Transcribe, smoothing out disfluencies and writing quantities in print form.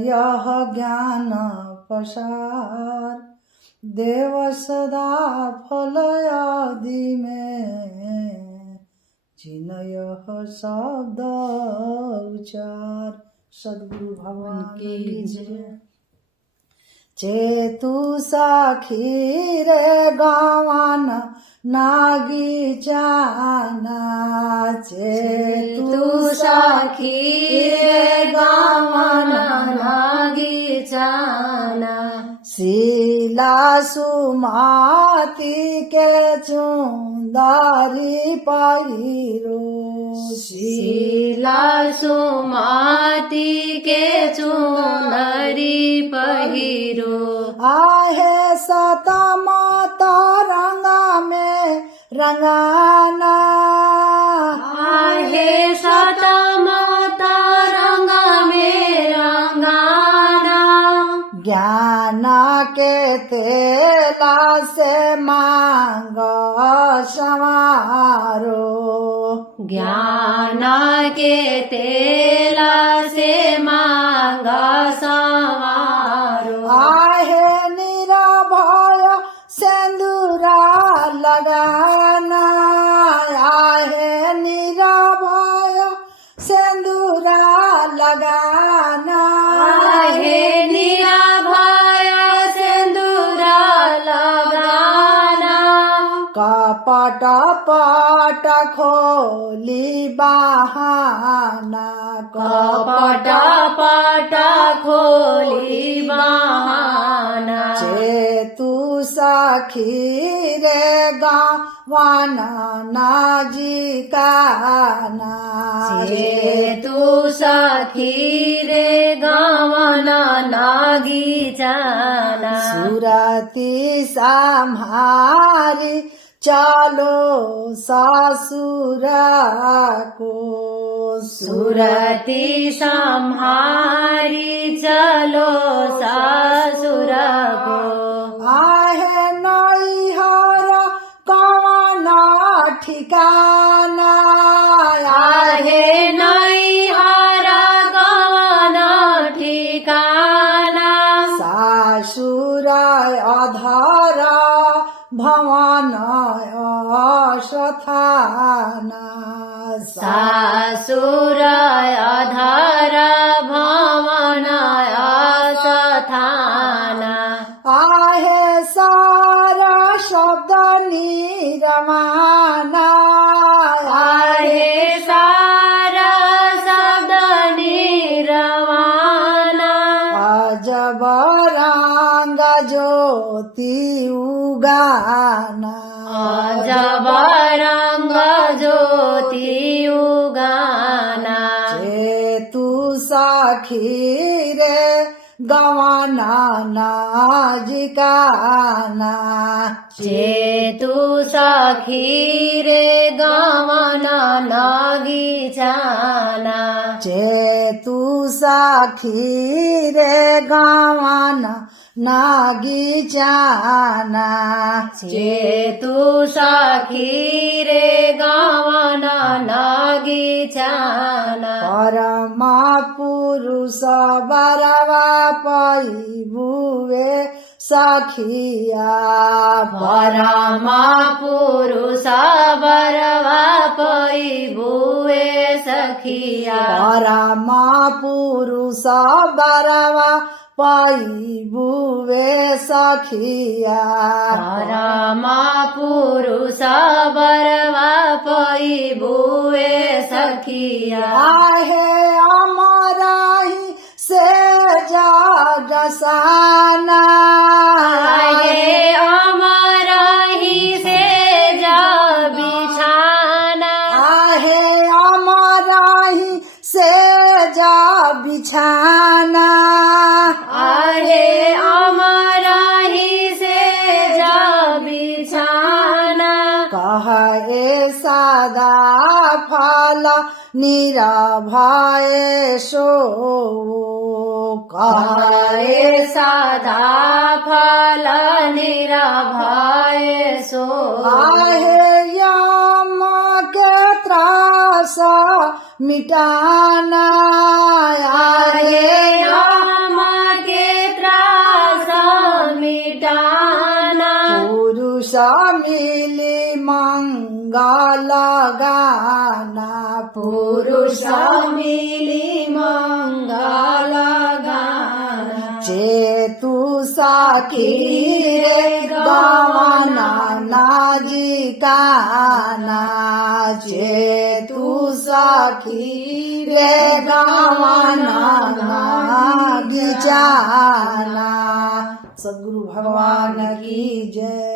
यह ज्ञान पसार, देव सदा फल आदि में, जिन यह शब्द उचार। सद्गुरु भगवान की जय। चेतु साखी रे गवान नागी जाना, चेतु साखी रे गवान नागी जाना, शीला सुमाती के चुंदारी पहिरो, शीला सुमाती के चुंदरी पहिरो, आहे सतम तरंगा में रंगाना, आहे सतम तरंगा में रंगाना, ज्ञान के तेला से मांग संवारो, ज्ञान के तेला से मांगा संवारो, आहे निराभय सिंदूरा लगाना, आहे निराभय सिंदूरा लगाना, आहे निराभय सिंदूरा लगाना, कपट पट खोली बहाना, कपट पट खोली बहाना, चेतु सखी रे गवान नाजी काना, चेतु सखी रे गवान नागी जाना, सुरती संहारी चलो ससुर को, सुरती संहारी चलो ससुर को, आहे नैहर कवन ठिकाना, आहे नैहर कवन ठिकाना, सासुर अधर भवन अशथाना, सासुर अधर भवन अशथाना, आहे सारा शब्द निरमाना, आहे सारा शब्द निरवाना, अजब रंग ज्योति उगाना, अजब रंग ज्योति उगाना, चेतु सखी रे गवाना नाजिकाना, चेतु सखी रे गवन नागी जाना, चेतु सखी रे गवान नागी जाना, चेतु सखी रे गवन नागी जाना, परमा पुरुष बरवा पैबुवे सखिया, परमा पुरुष बरवा पैबुवे सखिया, परमा पुरुष बरवा पैबुवे सखिया, परमा पुरुष बरवा पैबुवे सखिया, आहे अमराही से जगसाना, आहे अमराही से जा बिछाना, आहे अमराही से जा बिछाना, आहे अमराही से जा बिछाना, कहे सदा फल निरभय सो, कहे सदा फल निरभय सो, आहे यम के त्रास मिटाना, आहे यम गाना पुरुष मिली मंगल गाना चेतु साखी रे गावाना नाजी काना चेतु साखी रे गावाना नागी जाना। सद्गुरु भगवान की जय।